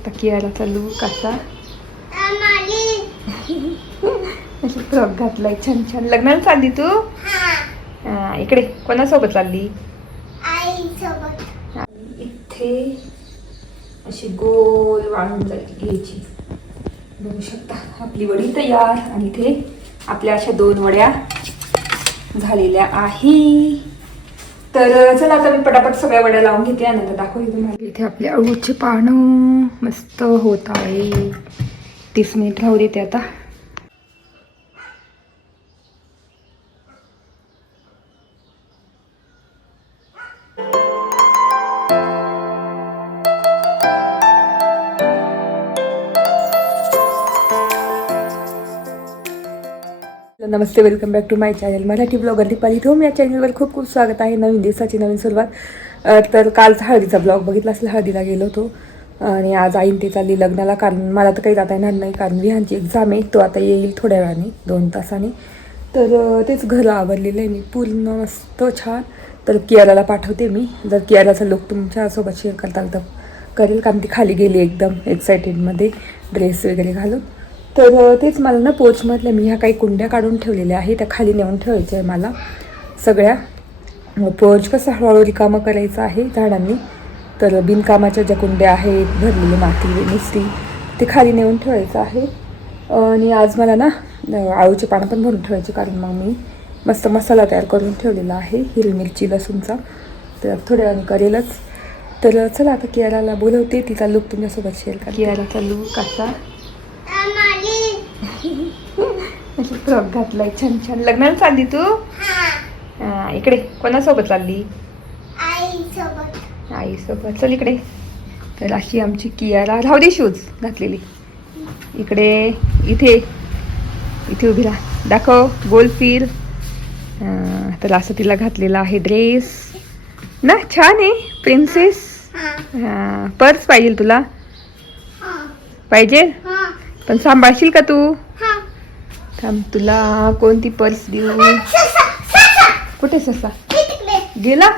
आता कियाराचा लूक असा अशी फ्रॉक घातलाय छान छान लग्नाला चालली तू हा, इकडे कोणासोबत चालली आणि इथे अशी गोल वाळून जायची घ्यायची बघू शकता आपली वडी तयार आणि इथे आपल्या अशा दोन वड्या झालेल्या आहे तर चला आता मी पटापट सगळ्या वड्या लावून घेते आणि नंतर दाखवते तुम्हाला. इथे आपले अळूचे पानं मस्त होत आहे. तीस मिनिट राहू देते आता. नमस्ते welcome back to my channel Marathi blogger Deepali home या चॅनलवर खूप खूप स्वागत आहे. नवीन दिवसाची नवीन सुरुवात. तर कालचा हळदीचा ब्लॉग बघितला असेल हळदीला गेलो होतो. आणि आज आईन ते चालली लग्नाला कारण मला तर काही जाता येणार नाही कारण विहानची एक्झाम आहे. तो आता येईल थोड्या वेळाने दोन तासाने. तर तेच घर आवरलेलं आहे मी. पूर्ण मस्त छान. तर कियाराला पाठवते मी. जर कियाराचा लुक तुमच्यासोबत शेअर करताल तर करेल कारण ती खाली गेली एकदम एक्सायटेडमध्ये ड्रेस वगैरे घालून. तर तेच मला ना पोचमधल्या मी ह्या काही कुंड्या काढून ठेवलेल्या आहे त्या खाली नेऊन ठेवायच्या आहे मला. सगळ्या. पोच कसं हळूहळू रिकामं करायचं आहे झाडांनी. तर बिनकामाच्या ज्या कुंड्या आहेत भरलेली माती नुसती ते खाली नेऊन ठेवायचं आहे. आणि आज मला ना आळूचे पानं पण भरून ठेवायचे कारण मग मी मस्त मसाला तयार करून ठेवलेला आहे हिरवी मिरची लसूणचा. तर थोड्या वेळाने करेलच. तर चला आता कियाराला बोलवते तिचा लुक तुमच्यासोबत शेअर करा कियाराचा लुक असा. अशी फ्रॉक घातलाय छान छान. लग्नाला चालली तू? हा, इकडे. कोणासोबत चालली? आईसोबत. चल इकडे. तर अशी आमची कियारा राहू दे शूज घातलेली. इकडे इथे. इथे उभी राहा. दाखव गोल फिर. तर असं तिला घातलेला आहे ड्रेस ना छान आहे प्रिन्सेस पर्स पाहिजे तुला? पाहिजे? पण सांभाळशील का तू? थांब तुला कोणती पर्स देऊ? कुठे ससा? गेला?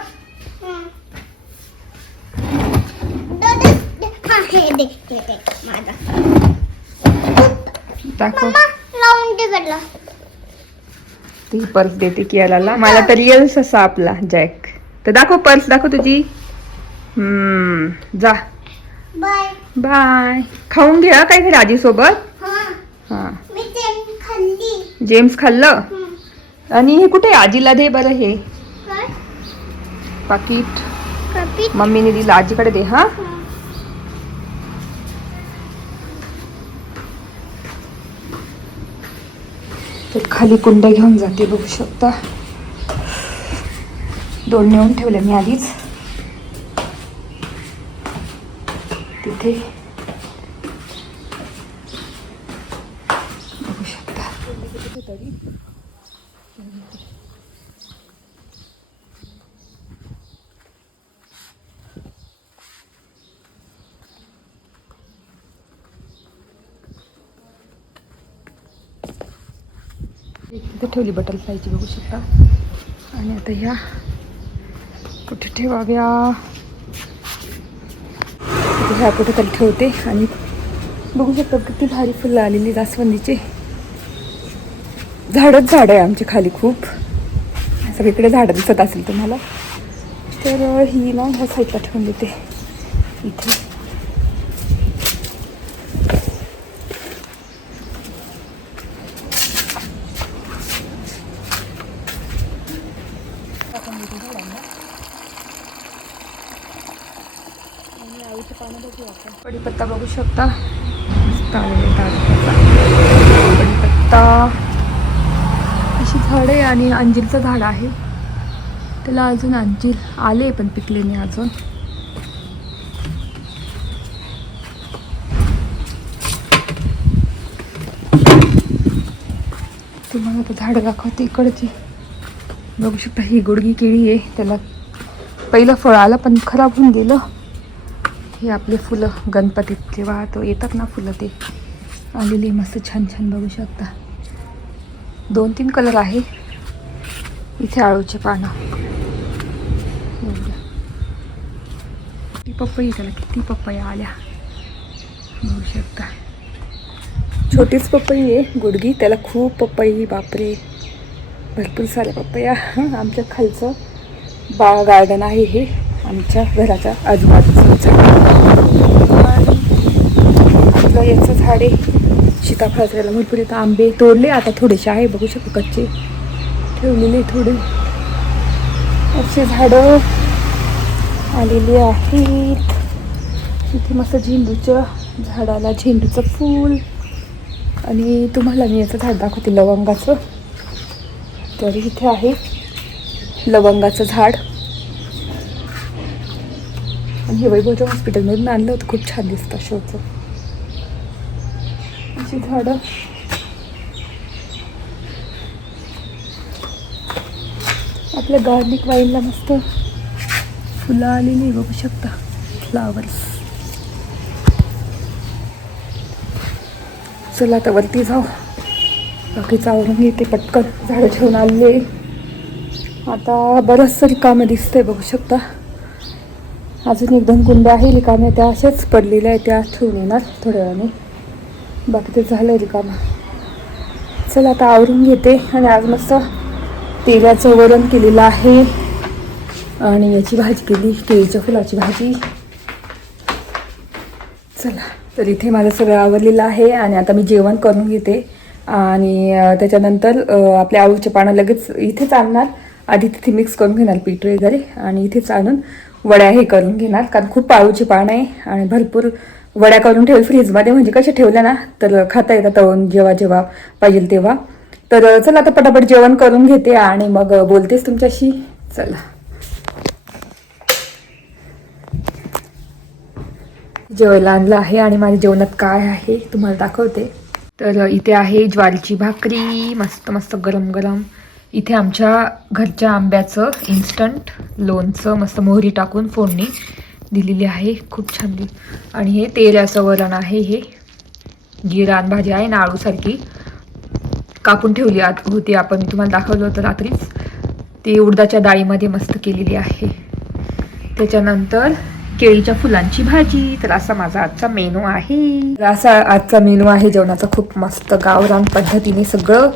दाखव. ती पर्स देते कियाला मला तर रिअल ससा आपला जॅक. तर दाखव पर्स दाखव तुझी. हम्म जा. बाय. बाय. खाऊन घ्या काय घरी आजी सोबत हा. हा जेम्स खाल्लं? आणि हे कुठे? आजीला दे बरं हे. पाकिट. मम्मीने दिलं आजीकडे दे हा. तर खाली कुंड्या घेऊन जाते बघू शकता. दोन नेऊन ठेवले मी आधीच. तिथे बघू शकता तिथे ठेवली बटरफ्लायची बघू शकता. आणि आता ह्या कुठे ठेवाव्या? ह्या कुठेतरी ठेवते. आणि बघू शकता किती भारी फुलं आलेली जास्वंदीचे. झाडच झाड आहे आमच्या खाली खूप. सगळीकडे झाडं दिसत असेल तुम्हाला. तर ही ना ह्या साईडला ठेवून देते. इथे कढीपत्ता बघू शकता. मस्त कढीपत्ता. अशी झाडे आणि अंजीरचं झाड आहे. त्याला अजून अंजीर आले पण पिकले नाही अजून. तुम्हाला आता झाडं दाखवते इकडची. बघू शकता ही गुडगी केळी आहे. त्याला पहिलं फळ आलं पण खराब होऊन गेलं. हे आपले फुलं गणपतीत जेव्हा तो येतात ना फुलं ते आलेली मस्त छान छान बघू शकता. दोन तीन कलर आहे. इथे आळूचे पानं. किती पपई त्याला किती पपया आल्या. बघू शकता. छोटीच पपई आहे गुडगी त्याला खूप पपई बापरे. भरपूर साऱ्या पपया. आमच्या खालचं बा गार्डन आहे हे. आमच्या घराच्या आजूबाजूचं झाड. आणि आपलं याचं झाड आहे सीताफळाचं याला भरपूर येतं आंबे तोडले आता थोडेसे आहे. बघू शकतो कच्चे. ठेवलेले थोडे. असे झाडं आलेले आहेत. इथे मस्त झेंडूच्या झाडाला झेंडूचं फूल. आणि तुम्हाला मी याचं झाड दाखवते लवंगाचं. तर इथे आहे लवंगाचं झाड. आणि हे वैभवच्या हॉस्पिटलमधून आणलं होतं. खूप छान दिसतं शोचं अशी झाडं. आपल्या गार्लिक वाईनला मस्त फुलं आलेली बघू शकता. फ्लावर्स चला आता वरती जाऊ. बाकी चावरून घेते पटकन. झाडं ठेवून आले आता बरंचसं कामं दिसतंय बघू शकता. अजून एक दोन कुंड्या आहे रिकाम्या त्या अशाच पडलेल्या आहेत त्या ठेवून येणार थोड्या वेळाने. बाकी ते झालं रिकामा. चला आता आवरून घेते आणि आज मस्त तेलाचं वरण केलेलं आहे. आणि याची भाजी केली केळीच्या फुलाची भाजी. चला तर इथे माझं सगळं आवरलेलं आहे आणि आता मी जेवण करून घेते. आणि त्याच्यानंतर आपल्या आळूचे पानं लगेच इथेच आणणार. आधी तिथे मिक्स करून घेणार पीठ वगैरे आणि इथेच आणून वड्या हे करून घेणार. कारण खूप पाळूची पानं आहे आणि भरपूर वड्या करून ठेवली फ्रीजमध्ये. म्हणजे कशा ठेवल्या ना तर खाता येतात तळून जेव्हा जेव्हा पाहिजे तेव्हा. तर चला आता पटापट जेवण करून घेते आणि मग बोलतेच तुमच्याशी. चला. जेवायला आणलं आहे आणि माझ्या जेवणात काय आहे तुम्हाला दाखवते. तर इथे आहे ज्वारीची भाकरी. मस्त मस्त गरम गरम. इथे आमच्या घरच्या आंब्याचं इन्स्टंट लोणचं मस्त मोहरी टाकून फोडणी दिलेली आहे. खूप छान आणि हे तेऱ्याचं वरण आहे. हे जी रानभाजी आहे नाळूसारखी कापून ठेवली आत होती आपण. मी तुम्हाला दाखवलं होतं रात्रीच. ती उडदाच्या डाळीमध्ये मस्त केलेली आहे. त्याच्यानंतर केळीच्या फुलांची भाजी. तर असा माझा आजचा मेनू आहे. तर असा आजचा मेनू आहे. जेवणाचा खूप मस्त गावरान पद्धतीने सगळं.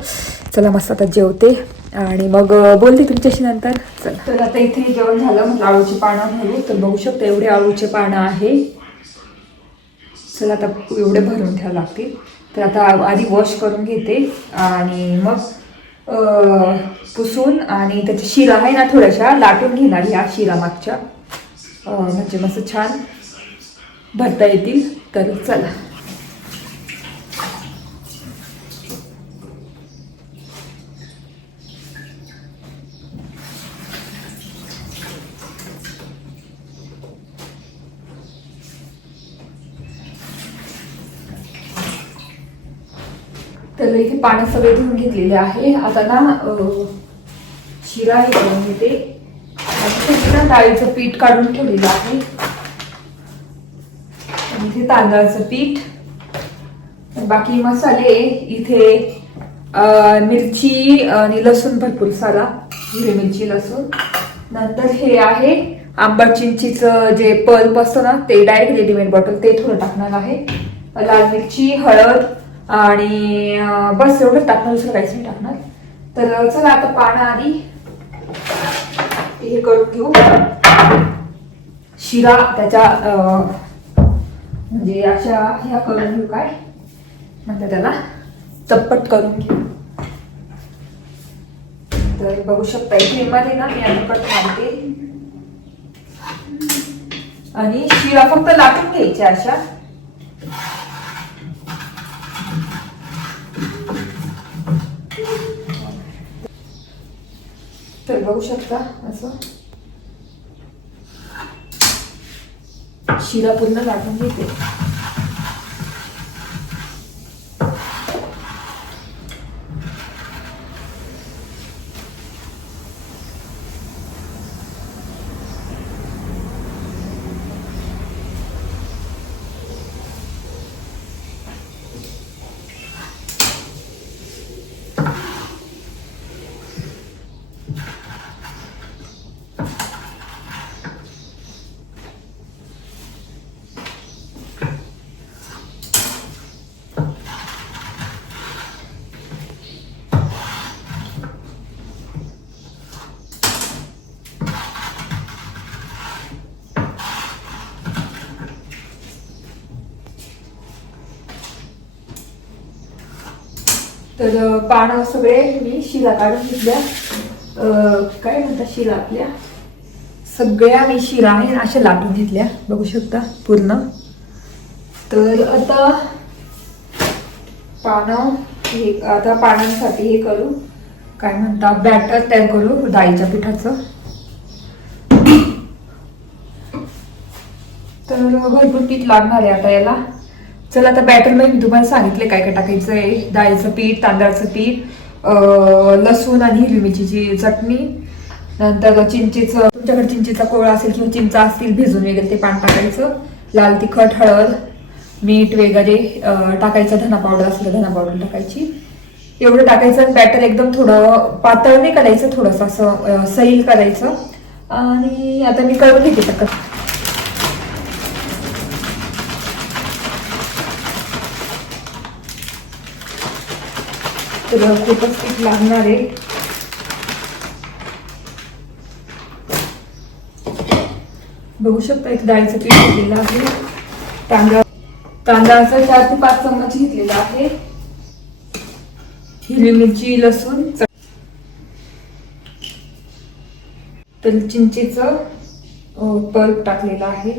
चला मस्त आता जेवते. आणि मग बोलते तुमच्याशी नंतर. तर आता इथे जेवण झालं मग आळूची पानं घालू तर बघू शकतो एवढे आळूचे पानं आहे. चला आता एवढे भरून ठेवावं लागतील. तर आता आधी वॉश करून घेते आणि मग पुसून आणि त्याच्या शिरा आहे ना थोड्याशा लाटून घेणार ह्या शिरा मागच्या. म्हणजे मस्त छान भरता येतील. तर चला. तर इथे पानं सगळे धुवून घेतलेले आहे. आता ना शिरा हे करून घेते. आणि ना डाळीचं पीठ काढून ठेवलेलं आहे. इथे तांदळाचं पीठ. बाकी मसाले इथे मिरची आणि लसूण भरपूर सारा हिरवी मिरची लसूण. नंतर हे आहे आंबट चिंचीचं जे पल्प असतं ना ते डायरेक्ट रेडीमेड बॉटल ते थोडं टाकणार आहे. लाल मिरची हळद आणि बस एवढं टाकणार दुसरं काहीच नाही टाकणार. तर चला आता पानं आधी हे करून घेऊ. शिरा त्याच्या म्हणजे अशा ह्या करून घेऊ काय? म्हणतात त्याला चप्पट करून घेऊ. तर बघू शकता इथे मध्ये ना मी अनुकट मारते. आणि शिरा फक्त लाटून घ्यायच्या अशा. तर बघू शकता असं. शिरा पूर्ण लाटून घेते. तर पानं सगळे मी शिला काढून घेतल्या. काय म्हणतात शिला आपल्या? सगळ्या मी शिरा आहे अशा लाटून घेतल्या बघू शकता पूर्ण. तर आता पानं हे आता पानांसाठी हे करू. काय म्हणता बॅटर तयार करू डाळीच्या पिठाचं. तर भरपूर पीठ लागणार आहे आता याला. चला आता बॅटरमध्ये मी तुम्हाला सांगितले काय काय टाकायचं आहे. डाळीचं पीठ तांदळाचं पीठ लसूण आणि हिरवी मिरचीची चटणी. नंतर चिंचेचं तुमच्याकडे चिंचेचा कोळा असेल किंवा चिंचा असतील भिजून वगैरे ते पान टाकायचं. लाल तिखट हळद मीठ वगैरे टाकायचं. धना पावडर असेल धना पावडर टाकायची. एवढं टाकायचं बॅटर एकदम थोडं पातळ नाही करायचं थोडंसं असं सैल करायचं. आणि आता मी कळून घेते. कसं सगळं खूपच पीठ लागणार आहे. बघू शकता इथे डाळीचं पीठ घेतलेलं आहे. तांदळा तांदळाचा चार ते पाच चम्मच घेतलेला आहे. हिरवी मिरची लसूण तर चिंचेचं पर्क टाकलेलं आहे.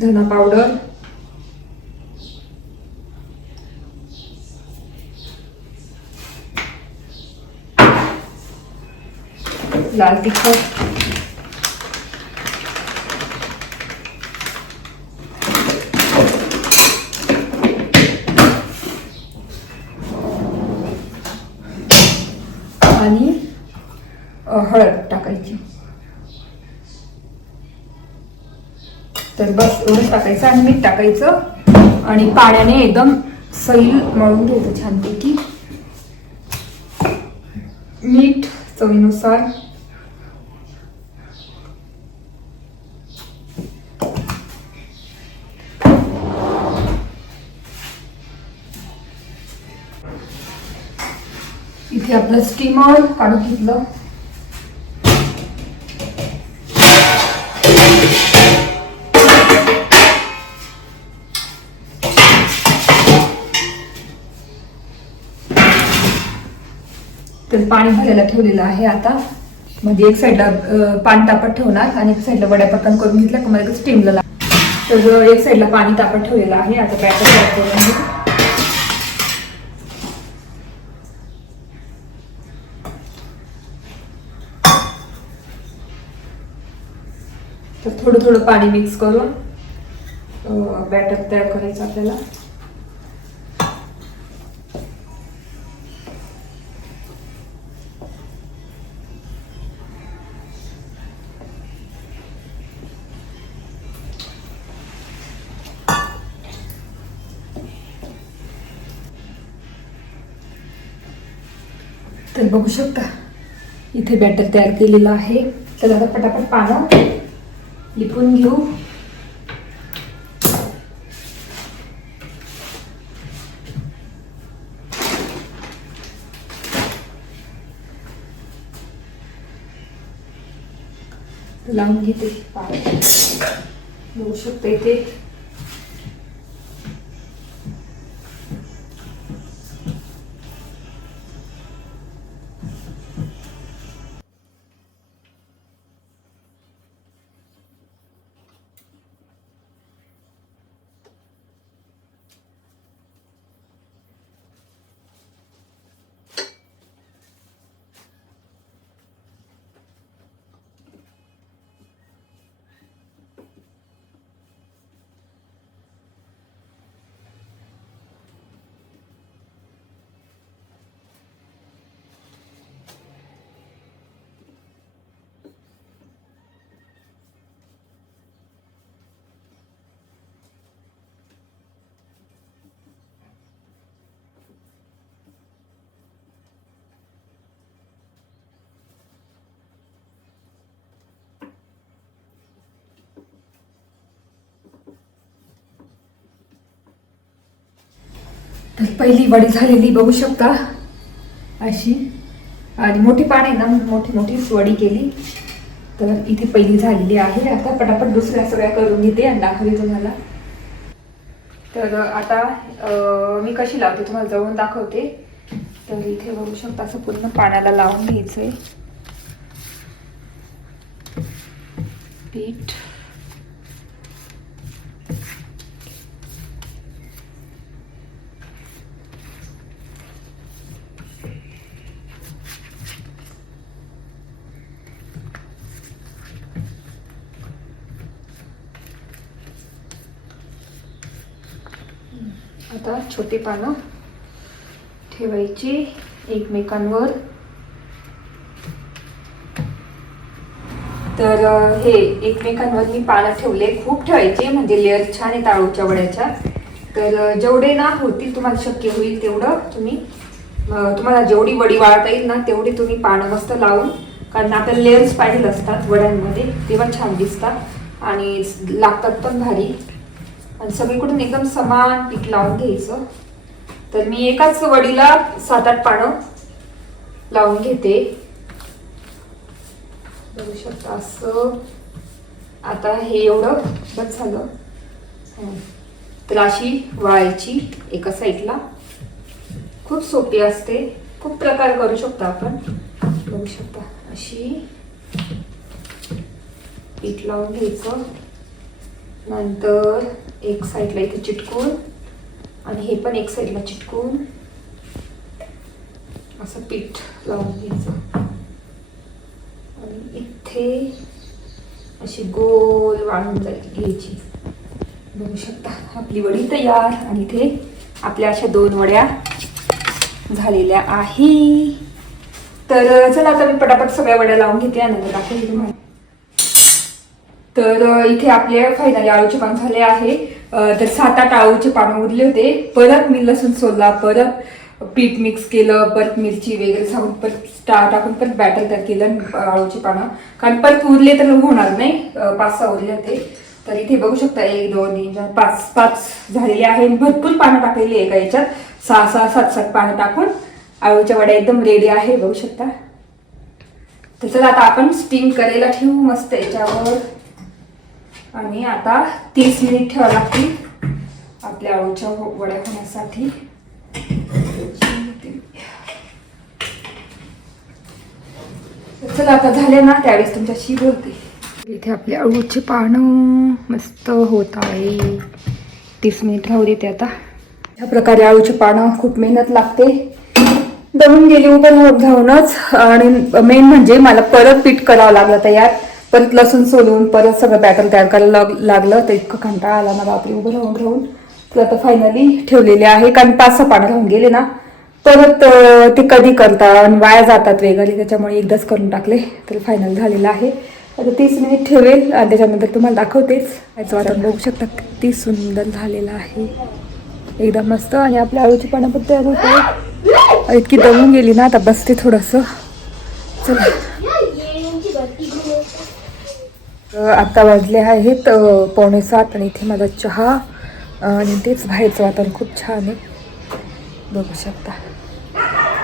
धना पावडर. लाल तिखट. आणि हळद टाकायची तर बस एवढंच टाकायचं आणि मीठ टाकायचं. आणि पाण्याने एकदम सैल मळून घ्यायचं छानपैकी. मीठ चवीनुसार. इथे आपलं स्टीमर काढून घेतलं. तर पाणी भरायला ठेवलेलं आहे आता. म्हणजे एक साईडला पाणी तापत ठेवणार आणि एक साईडला वड्या पटकन करून घेतल्या का मला स्टीमला लाग तर एक साईडला पाणी तापत ठेवलेलं आहे. आता बॅटर तयार करून घेऊ. तर थोडं थोडं पाणी मिक्स करून बॅटर तयार करायचं आपल्याला. तर बघू शकता. इथे बॅटर तयार केलेलं आहे. तर आता पटापट पानं लिपून घेऊ. लावून घेते. पाणी बघू शकते इथे. तर पहिली वडी झालेली बघू शकता. अशी. आणि मोठी पाने ना मोठी मोठी वडी केली. तर इथे पहिली झालेली आहे. आता पटापट दुसऱ्या सगळ्या करून घेते आणि दाखवते तुम्हाला. तर आता मी कशी लावते तुम्हाला जवळून दाखवते. तर इथे बघू शकता असं पूर्ण पाण्याला लावून घ्यायचंय. आहे आता छोटी पानं ठेवायची एकमेकांवर. तर हे एकमेकांवर मी पानं ठेवले खूप ठेवायचे म्हणजे लेअर छान आहेत आळूच्या वड्याच्या. तर जेवढे ना होतील तुम्हाला शक्य होईल तेवढं तुम्ही तुम्हाला जेवढी वडी वाळता येईल ना तेवढी तुम्ही पानं मस्त लावून कारण आपल्याला लेअर्स पाहिजे असतात वड्यांमध्ये तेव्हा छान दिसतात. आणि लागतात पण भारी. आणि सगळीकडून एकदम समान पीठ लावून घ्यायचं. तर मी एकाच वडीला सात आठ पानं लावून घेते. बघू शकता असं. आता हे एवढं बस झालं. तर अशी वाळायची एका साईडला. खूप सोपी असते. खूप प्रकार करू शकतो आपण. बघू शकता. अशी पीठ लावून घ्यायचं. नंतर एक साईडला इथे चिटकून आणि हे पण एक साईडला चिटकून असं पीठ लावून घ्यायचं. आणि इथे अशी गोल वाळून जायची घ्यायची. बघू शकता आपली वडी तयार आणि इथे आपल्या अशा दोन वड्या झालेल्या आहे. तर चला आता मी पटापट सगळ्या वड्या लावून घेते आणि दाखवते तुम्हाला. तर इथे आपले फायनली आळूचे पान झाले आहे. तर सात आठ आळूचे पानं उरले होते. परत मी लसूण सोलला परत पीठ मिक्स केलं परत मिरची वगैरे सांगून परत स्टार टाकून परत बॅटर तर केलं अ, आळूचे पानं. कारण परत उरले तर होणार नाही. पाच सहा उरले होते. तर इथे बघू शकता एक दोन तीन चार पाच पाच झालेले आहे. आणि भरपूर पानं टाकलेली आहे एका याच्यात. सहा सहा सात सात पानं टाकून आळूच्या वड्या एकदम रेडी आहे. बघू शकता. तर चला आता आपण स्टीम करायला ठेवू. मस्त याच्यावर. आणि आता तीस मिनिट ठेवावं लागतील आपल्या आळूच्या हो- वड्या होण्यासाठी. चला आता झाले ना त्यावेळेस तुमच्याशी बोलते. इथे आपले आळूचे पानं मस्त होत आहे. तीस मिनिट राहू देते आता. ह्या प्रकारे आळूचे पानं खूप मेहनत लागते. दमून गेली उभं धावूनच आणि मेन म्हणजे मला परत पीठ करावं लागलं तयार परत लसूण सोलून परत सगळं बॅटर तयार करायला लाग- लागलं. तर इतकं कंटाळा आला. ना बापरे उभं राहून राहून. तर आता फायनली ठेवलेले आहे. कारण पाच सहा पानं राहून गेले ना. परत ते कधी करतात आणि वाया जातात वेगळे त्याच्यामुळे एकदाच करून टाकले. तर फायनल झालेलं आहे. आता तीस मिनिट ठेवेल. आणि त्याच्यानंतर तुम्हाला दाखवतेच. याचं वाटण बघू शकता. किती सुंदर झालेलं आहे. एकदम मस्त. आणि आपल्या आळूची पानं पण तयार होते इतकी दमून गेली ना. आता बसते थोडंसं. चला. आत्ता आता वाजले आहेत पावणे सात आणि इथे माझा चहा आणि तेच बाहेरचं वातावरण खूप छान आहे. बघू शकता.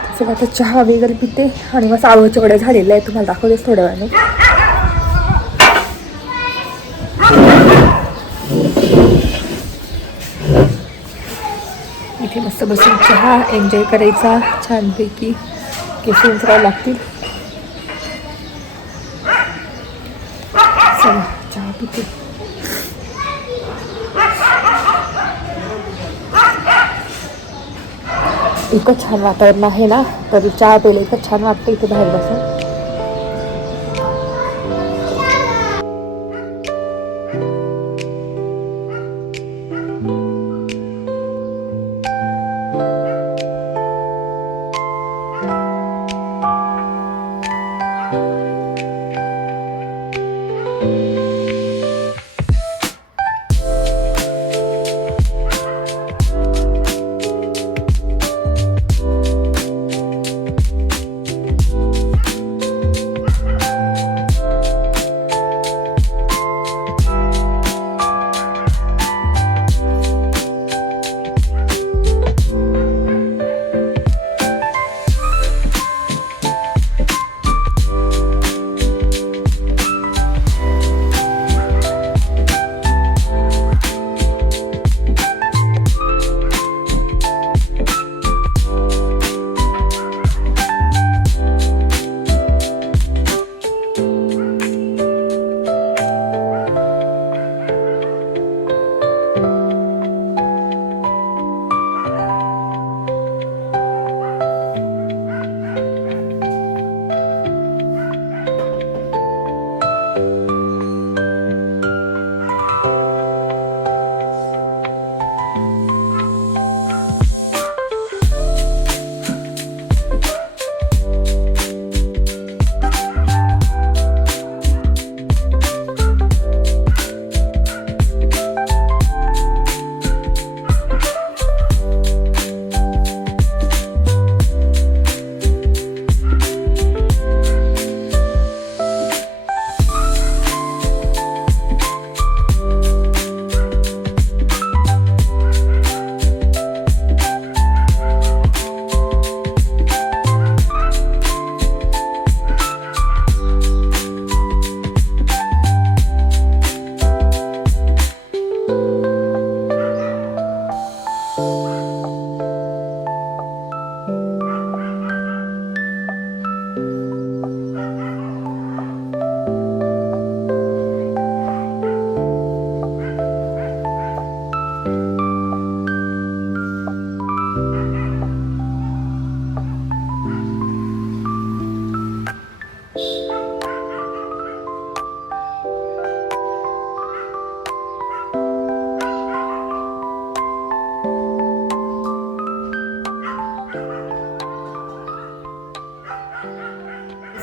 तसं आता चहा वगैरे पिते आणि मग आळूच्या वड्या झालेल्या आहे तुम्हाला दाखवतेच थोड्या वेळाने. इथे मस्त बसून चहा एन्जॉय करायचा छानपैकी केस उचरावं लागतील चला चहा पिते इतकं छान वातावरण आहे ना? तर चहा प्यायला इतकं छान वाटतं इथे बाहेर बसून.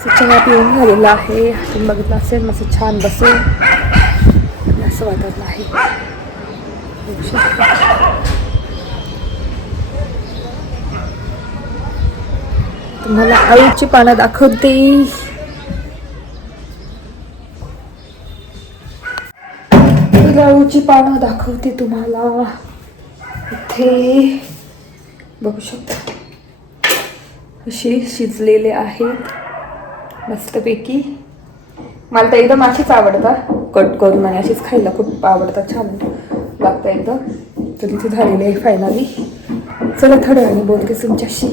असं चहा पिऊन झालेला आहे. हातून बघितलं असेल मस्त छान बसेल. असं वाटत आहे. तुम्हाला आळूची पानं दाखवते. आळूची पानं दाखवते तुम्हाला. इथे बघू शकता. असे शिजलेले आहेत. मस्तपैकी. मला तर एकदम अशीच आवडतात कट करून आणि अशीच खायला खूप आवडतात छान लागतं एकदम. तर तिथे झालेली आहे फायनली चला थोड्या वेळाने बोलते तुमच्याशी.